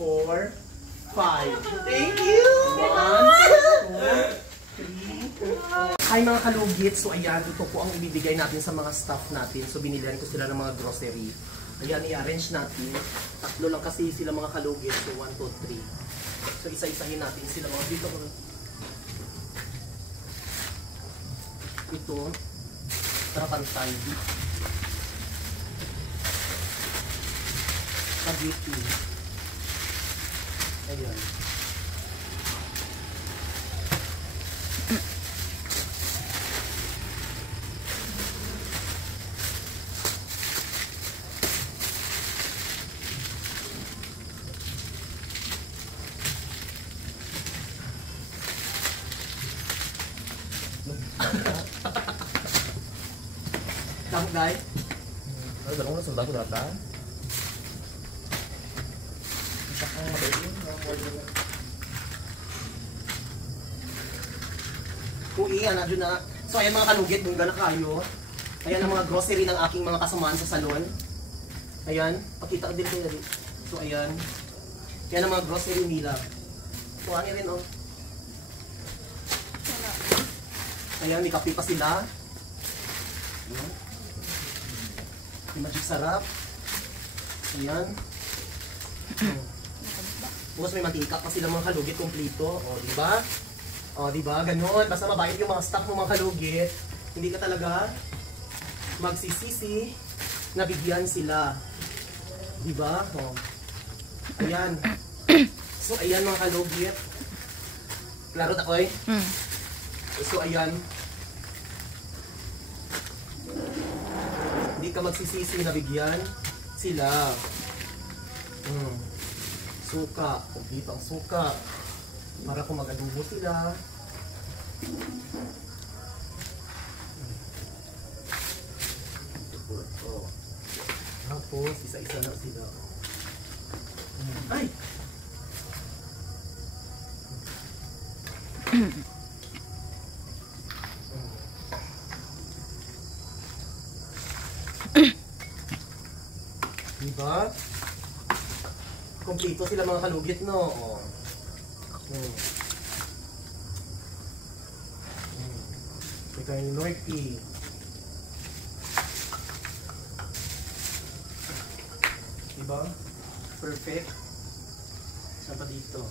4, 5. Thank you! 1, 2, 3, 4. Hi mga kalugit, so ayan, ito po ang ibibigay natin sa mga staff natin. So binilihan ko sila ng mga grocery. Ayan, i-arrange natin. Tatlo lang kasi sila mga kalugit. So 1, 2, 3. So isa-isahin natin sila mga dito. Ito, tarapantay. Spaghetti. Ayan. Tama guys? Ano ba nung sundalo data? Uy, na dyan na. So ayan mga kalugit, bunga na kayo. Ayan ang mga grocery ng aking mga kasamahan sa salon. Ayan, pakita din ko na rin. So ayan. Yan ang mga grocery nila. So ano rin oh. Ayan, may kape pa sila. Ayan. May magic sarap. Ayan. Tapos may mantika pa sila mga kalugit kompleto. O, di ba? O, di ba? Ganon. Basta mabait yung mga staff ng mga kalugit. Hindi ka talaga magsisisi na bigyan sila. Di ba? O. Ayan. So, ayan mga kalugit. Klaro na ko eh? So, ayan. Hindi ka magsisisi na bigyan sila. Suka. Kompleto ang suka. Para kung mag-adubo sila. Tapos, isa-isa na sila. Ay! Diba? Kompleto sila mga kalugit, no? Oh. May kayo ni Norty. Diba? Perfect. Saan pa dito?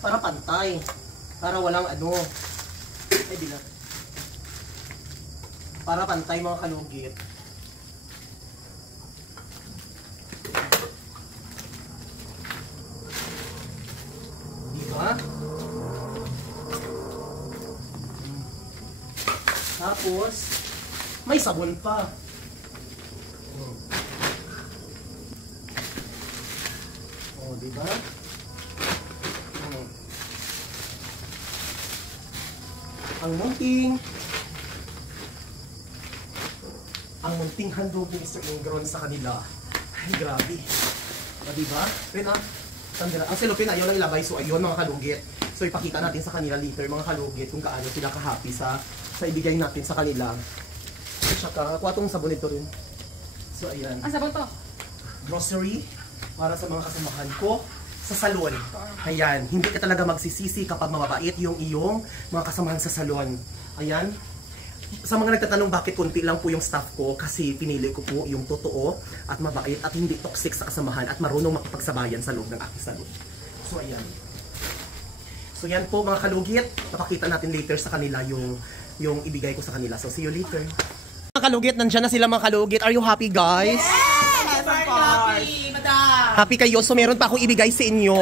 Para pantay. Para walang ano. Ay, di na. Para pantay mga kalugit. Diba? Tapos, may sabon pa. Oh, diba? Ang munting handog ni Mr. Ingron sa kanila. Ay, grabe. O, diba? Pina, ang selopin ayaw lang ilabay. So, ayun mga kalugit. So, ipakita natin sa kanila later, mga kalugit, kung kaano sila ka-happy sa ibigay natin sa kanila. At saka, kuha tong sabon ito rin. So, ayan. Ang sabon to? Grocery para sa mga kasamahan ko sa salon. Ayan. Hindi ka talaga magsisisi kapag mababait yung iyong mga kasamahan sa salon. Ayan. Sa mga nagtatanong bakit konti lang po yung staff ko, kasi pinili ko po yung totoo at mabait at hindi toxic sa kasamahan at marunong makipagsabayan sa loob ng aking salon. So ayan. So yan po mga kalugit, papakita natin later sa kanila yung ibigay ko sa kanila. So see you later. Mga kalugit, nandiyan na sila mga kalugit. Are you happy guys? Yes! Very happy, madam! Happy kayo? So meron pa akong ibigay sa inyo.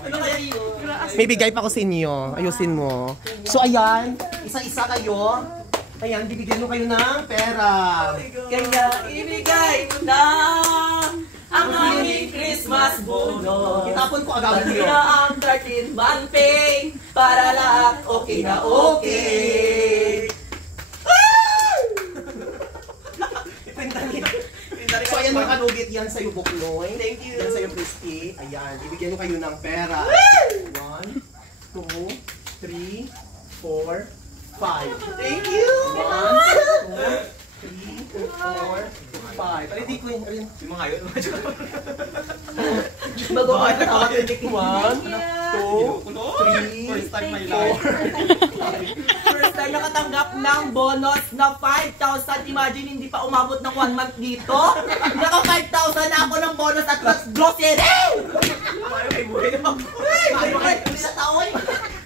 Ano kaya yun? May bigay pa ako sa inyo. Ayusin mo. So ayan, isa-isa kayo. Ayan, bibigyan mo kayo ng pera. Kaya ibigay mo na ang aming Christmas bonus. Itapon ko agad Pati nyo. na ang 13-month pay para lahat okay na okay. So ayan mga kalugit, yan sa'yo Buknoy. Thank you. Yan sa'yo Christy. Ayan, ibigyan mo kayo ng pera. 1, 2, 3, 4, 5. Thank you. 1, 2, 3, 4, 5. Pero hindi ko yun. Magawa na ako. 1, 2, 3, First time my life. First time nakatanggap ng bonus na 5,000. Imagine, hindi pa umabot ng 1 month dito. Naka 5,000 na ako ng bonus at plus grocery! Maayo kay buhay naman. Maayo kay taoy.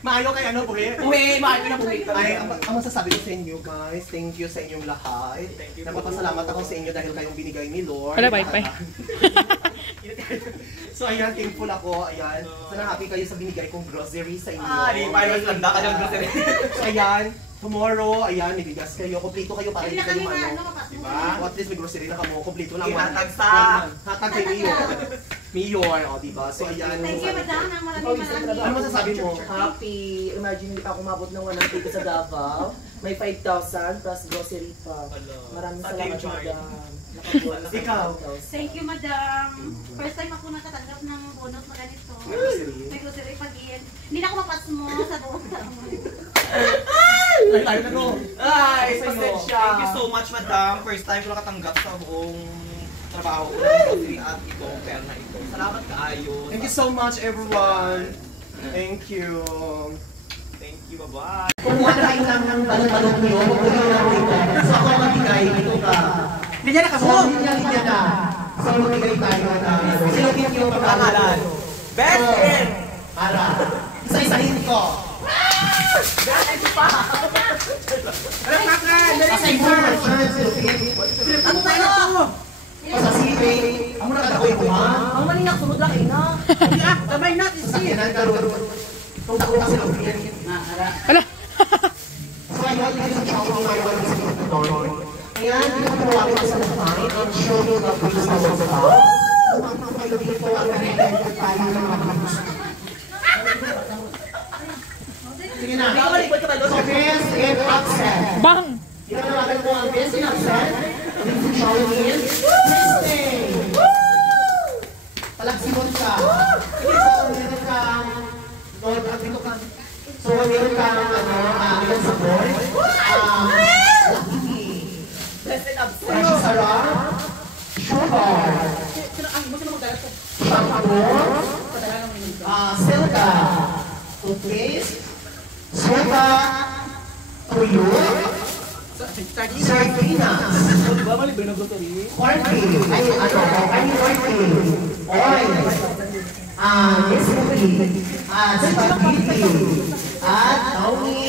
Maayo kay ano buhay? Maayo na buhay. Ay, ang masasabi ko sa inyo guys, thank you sa inyong lahat. Nagpapasalamat ako sa inyo dahil kayong binigay ni Lord. Wala, bye-bye. So ayan, thankful ako. Ayan, sana happy kayo sa binigay kong grocery sa inyo. Di pa yung landa ka ng grocery. So ayan, tomorrow, ayan, may bigas kayo. Kompleto kayo para hindi kayo Diba? O at least may grocery na kamo. Kompleto lang. Ihatag sa- Hatag kay Mayor. Mayor, o diba? So ayan. Thank you, madam. Maraming Ano masasabi mo? Happy. Imagine, hindi pa ako umabot ng 100 dito sa Davao. May 5,000 plus grocery pa. Maraming salamat, madam. Nakabuwan na Ikaw. Thank you, madam. First time ako nakatanggap ng bonus na ganito. Grocery. May grocery pag-iyan. Hindi na ako mapasmo sa buong taon. Ay, tayo na no. Ay, Sa inyo. pasensya. Thank you so much, madam. First time ko nakatanggap sa buong trabaho ko ng grocery at ito, pera na ito. Salamat kaayo. Thank you so much, everyone. Thank you. Thank you, bye-bye. Kumuha na kayo ng balon-balon niyo. Kumuha na rito. So ako magbigay. Dito ka. Hindi niya So, nakasuot. linya na. So, magbigay tayo na. Silupin niyo ang pangalan. Best friend. Ara. Isa-isahin ko. Asay mo. Silupin. Ano tayo na to? Pasasipin. Amo na katakoy ko ha. Ang malinak, sunod lang eh na. Hindi ah, kamay natin si. Sakinan ka ron. Tunta-tunta silupin. Wala. So, ayun, dito sa channel ko kayo ng silupin. Ayan, dito ko tawagin sa line and show you the place na sa taas. Tumama kayo dito ang nag-edit tayo ng mga gusto. Sige na. Nakamalipot ka ba doon? So, this in accent. Bang! Tinatawagan mo ang this in accent. This is Charlene. Christine! Talagsimon ka. So, meron kang Lord, dito ka. So, meron kang ilang sabor. Lucky. Best and absent. Fresh sarap. Sugar. Shampoo. Silka. Toothpaste. Soda. Tuyo. Sardinas. Cornflake. Ay, cornflake. Oil. Recipe. Spaghetti. At tauni.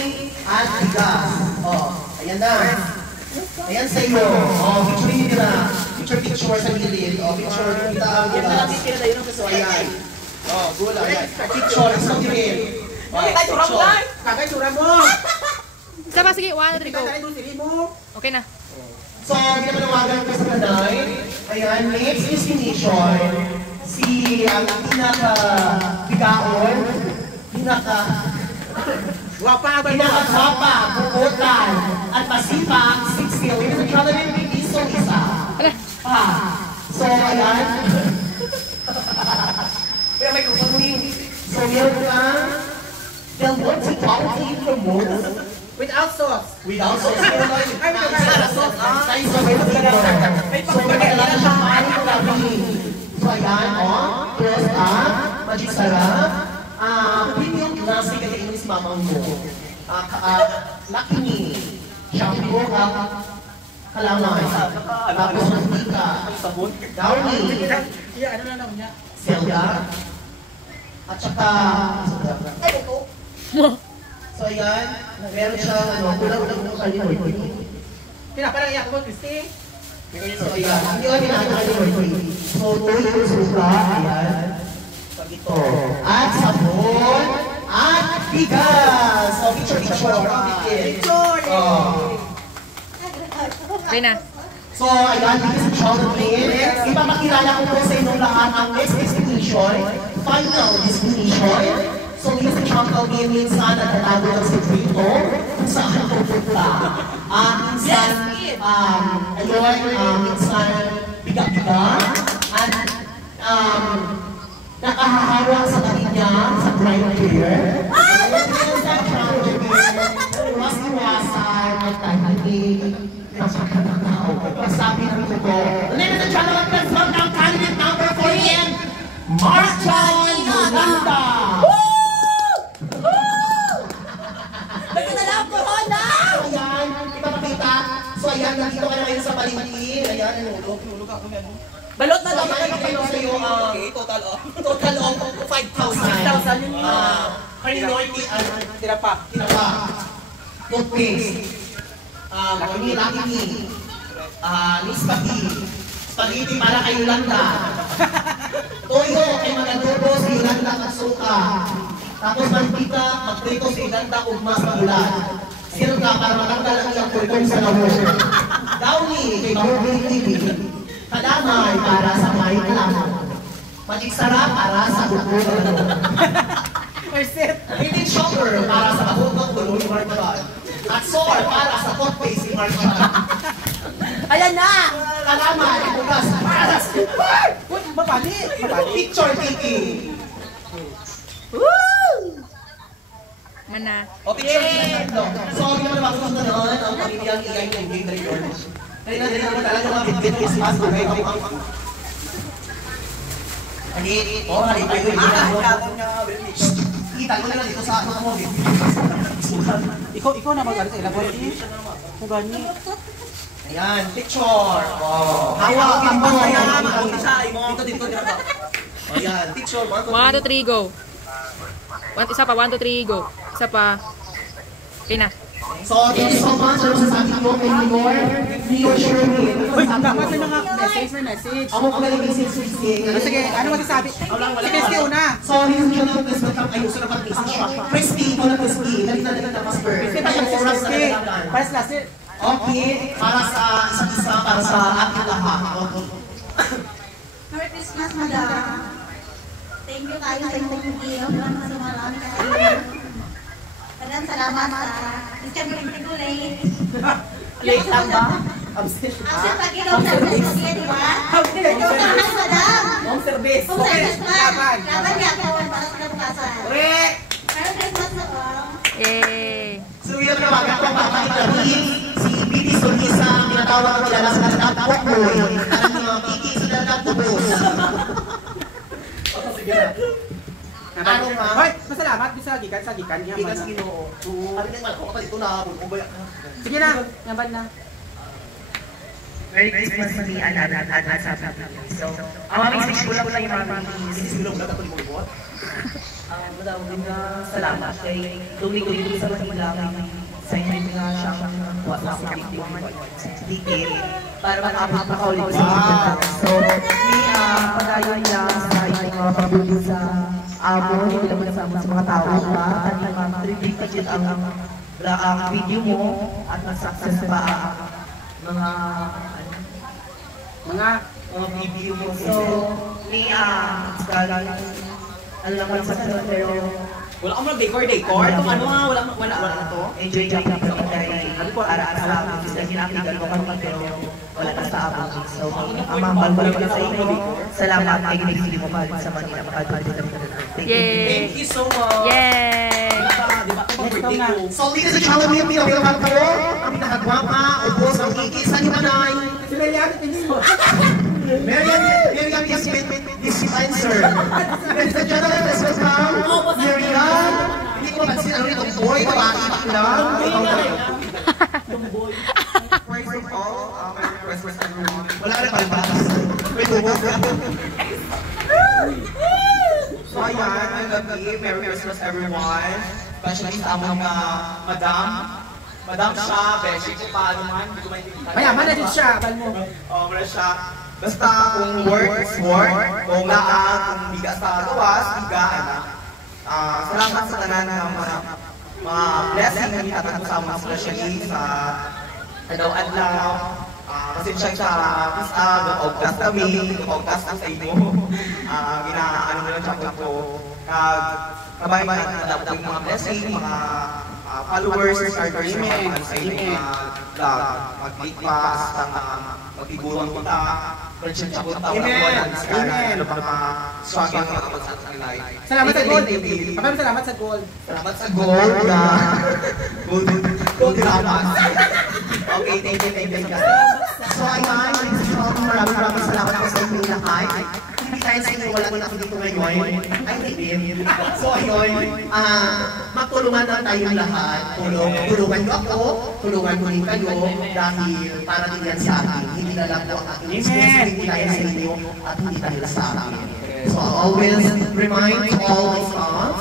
At bigas. Oh, ayan na. Ayan sa iyo. Oh, picture nyo na. Picture sa gilid. Oh, picture. Kita ang Yan na bigas. lang din tayo ng So, ayan. Oh, gula. Ayan. Picture sa gilid. Oh, Bakit tayo turang picture. lang? Kakay, tura mo! Sama, sige. 1, 2, 3, go. Kakay, grocery mo! Okay na. So, pinamanawagan ko sa kanay. Ayan, next destination. Si ang pinaka-bigaon, pinaka-gwapa, bukutan, at masipag, 60. Ladies and gentlemen, may so isa. So, ayan. Kaya may kukunin. So, meron ka, Del Monte Quality Promote. Without sauce! Without sauce. Ay, without sauce! Ay, so may pagkakita. So may pagkakita siya paano ko gabi. So ayan, close up, magic sarap. Premium classic at English mamang mo. Lucky Me. Shampoo at kalamay. Tapos mantika. Downy. Selga. At saka... Ay, ito. So ayan, meron siya, kulang-kulang yung kalimutan. Pinaparang iyak mo, Christy! So ayan, hindi kami nakakalimutan. So, tuloy suka, ayan. Pag ito. At sabon, at bigas. So, picture. Picture! Okay na. So, ayan, this is chocolate. Ipapakilala ko po sa inyong lahat ang next destination, final destination. So, ladies and gentlemen, minsan nagtatago lang sa dito kung saan pupunta. Minsan, minsan biga-biga. At nakahahawa sa tabi niya sa prime care. Mas iwasan at tahimik. Napakatakaw. Pagsabi ng totoo. Ladies and gentlemen, let's welcome candidate and Marjan Yolanda! Nagkatala ko, Hola! Ayan, ipapakita. So ayan, nandito ka na ngayon sa paligid. Ayan, nulog ako yan. Balot na So, daw kayo sa'yo, Total off. total of 5,000. 6,000 yun. Priority, Tira pa. tinapa, toothpaste, Laki, Nispati, spaghetti para kay Yolanda, toyo kay magadubo si Yolanda Katsuka, tapos mantika, magprito si Yolanda ugma sa ulan, sirka para matanggal ang iyang pulpong sa lawon, downy kay Mahugay TV, kadamay para sa may plano, magigsara para sa bukod. Heated shoulder para sa bahugong tuloy ni Marjan. At sore para sa toothpaste ni Marjan. Ayan na! Kalaman, bukas para sa Uy, mabali! picture taking. Mana? O, picture kita. So, hindi naman masusunod na naman ang pamilyang igay ng game na record. Kaya na rin naman talaga mga bit-bit Christmas. Oh, halipay ko yung kita ko na lang dito sa ano mo. Ikaw na mag-alis sa elaborate. Kung gani. Ayan, picture. Oh. Hawak ang mga yan. Dito, dito ba? Ayan, picture. 1, 2, 3, go. Isa pa, 1, 2, 3, go. Isa pa. Okay na. So, thank you so much. Ano sasabi ko kay Leor Sherwin? Uy, dapat may mga message. Ako ko galing message. Sige, ano masasabi? Si Christy una. So, yun yung lang this welcome. Ayusin na pag-message siya. Christy, ito na Christy. Dali na Pastor. Christy, para sa last year. Okay, para sa isa't isa, para sa ating lahat. Merry Christmas, madam. Thank you kayo sa inyong video. Maraming salamat. Madam, salamat sa siyempre ko late. Late lang ba? Absent pag ikaw sa sasya, di ba? Ikaw sa madam. Home service. Kung sa Laban. laban niya ako para sa kabukasan. Correct! Merry Christmas na po. Yay! So, yun ang nawagan ko papakitahin si Piti Solisa, tinatawag ko kilala sa Dadap Pokboy. Ang Piti sa Dadap Tubos. Sige na. Ano nga? Hoy, masalamat. Bisa gikan sa gikan. Bigas Ginoo. Sabi niya man, ako kapag ito na, bubuya ka. Sige na. Yaban na. Merry Christmas ni Anan sa family. So, ang aming wish ko lang sa iyo mga Sinisilong na ito ni Mulbot. madaming salamat kay tuloy-tuloy sa Manila sa inyo nga siyang wala akong dikit para makapit pa ulit sa inyo. So, padayon lang sa inyong mga pabuli sa amo, hindi naman sa mga tao pa at mag-predicted ang video mo at mag-success pa ang mga video mo. So, ano lang sa pero Wala ka mo nag-decor. Itong ano nga, wala na to. enjoy lang kami para sa amin. Kasi kinakitigan ko kami pero wala ka sa amin. So, ang mahal ko lang sa inyo. Salamat kay ginigili mo pa sa Manila. Makagalitin kami. Yay! Thank you so much. Yay! Di ba? Ito birthday ko. So, dito sa channel niyo, pinapilawag ko. Ang pinakagwapa, ubos ang kikis sa inyo manay. Si Melian, tingin mo. Miriam dispenser. Ladies and gentlemen, let's welcome Miriam. Hindi ko mapansin ang itong boy, babae lang. First of all, Merry Christmas everyone. Wala ka na palabas. May tubog. So ayan, magabi, Merry Christmas everyone. Especially sa among madam. Madam siya, beshi ko pa naman, hindi ko maintindihan. Mayaman na din siya. Bal mo. Wala siya. Basta kung work is work, kung laang, kung biga sa gawas, biga, salamat sa tanan ng mga blessing na itatag sa mga especially sa adlaw-adlaw. Kasi siya sa pista, mag-podcast kami, mag-podcast sa inyo. Ginaano mo lang siya ko. Kabay man ang mga blessing, mga followers, subscribers, sa inyo mga mag-click pass, mag-iguan ko ta, friendship sa ko ta, Amen. ano pa mga struggle na kapag sa life. Salamat sa gold. Kapag salamat sa gold. Salamat sa gold na gold dramas. Okay, thank you. So, ayan, maraming salamat po sa inyong lahat. Hindi dahil sa inyo wala din ako dito ngayon, ay hindi. So ayun, magtulungan na tayong lahat. Tulungan niyo ako, tulungan ko rin kayo, dahil para din yan sa akin. Hindi na lang po ang aking experience, hindi dahil sa inyo, at hindi dahil sa akin. So I always remind all my staff,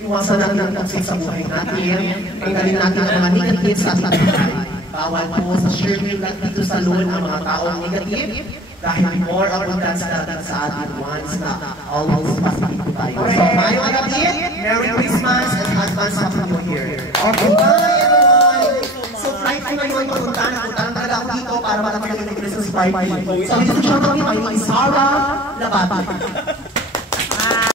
iwasan natin ang toxic sa buhay natin, tanggalin natin ang mga negative sa ating buhay. Bawal po sa Sherwin lang dito sa loan ang mga taong negative, dahil more abundance natin sa ating ones na always positive tayo. So, mayong gabi, Merry Christmas and advance Happy New Year. Okay, bye everyone! So, flight ko ngayon, punta lang talaga ako dito para malapit yung Christmas party. So, dito siya kami, may Sarah Labati.